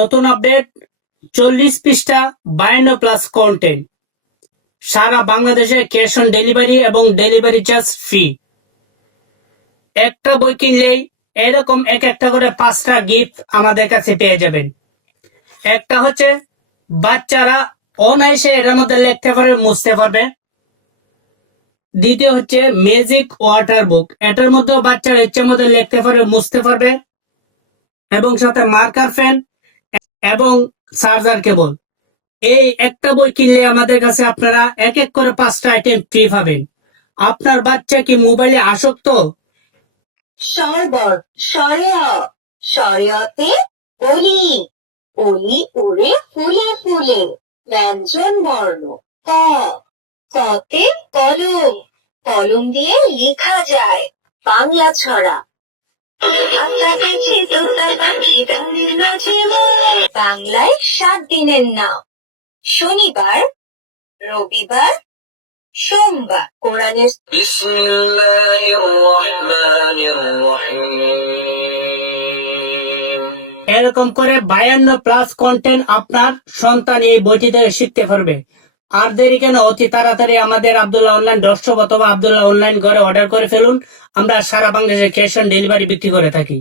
নতুন আপডেট 40 পৃষ্ঠা 52+ কন্টেন্ট, সারা বাংলাদেশে ক্যাশ অন ডেলিভারি এবং ডেলিভারি চার্জ ফ্রি। একটা বই কিনলেই এরকম একটা করে 5টা গিফট আমাদের কাছে পেয়ে যাবেন। একটা হচ্ছে বাচ্চারা অনায়াসে এর মধ্যে লিখতে পারবে, মুছতে পারবে। দ্বিতীয় হচ্ছে ম্যাজিক ওয়াটার বুক, এটার মধ্যেও বাচ্চারা ইচ্ছের মধ্যে লিখতে পারবে, মুছতে পারবে, এবং সাথে মার্কার পেন এবং চার্জার কেবল। এই একটা বই কিনলে আমাদের কাছে আপনারা এক করে 5টা আইটেম ফ্রি পাবেন। আপনার বাচ্চা কি মোবাইলে আসক্ত? শরবত, শরয়তে অলি, অলি উড়ে ফুলে ফুলে। ব্যঞ্জন বর্ণ ক, কতে কলম, কলম দিয়ে লেখা যায় বাংলা ছড়া। বাংলায় 7 দিনের নাম: শনিবার, রবিবার, সোমবার। কোরআনের এরকম করে 52+ কন্টেন্ট আপনার সন্তান এই বইটি থেকে শিখতে পারবে। আর দেরি কেন, অতি তাড়াতাড়ি আমাদের আব্দুল্লাহ অনলাইন ডটশপ অথবা আব্দুল্লাহ অনলাইন ঘরে অর্ডার করে ফেলুন। আমরা সারা বাংলাদেশে ক্যাশ অন ডেলিভারি বিক্রি করে থাকি।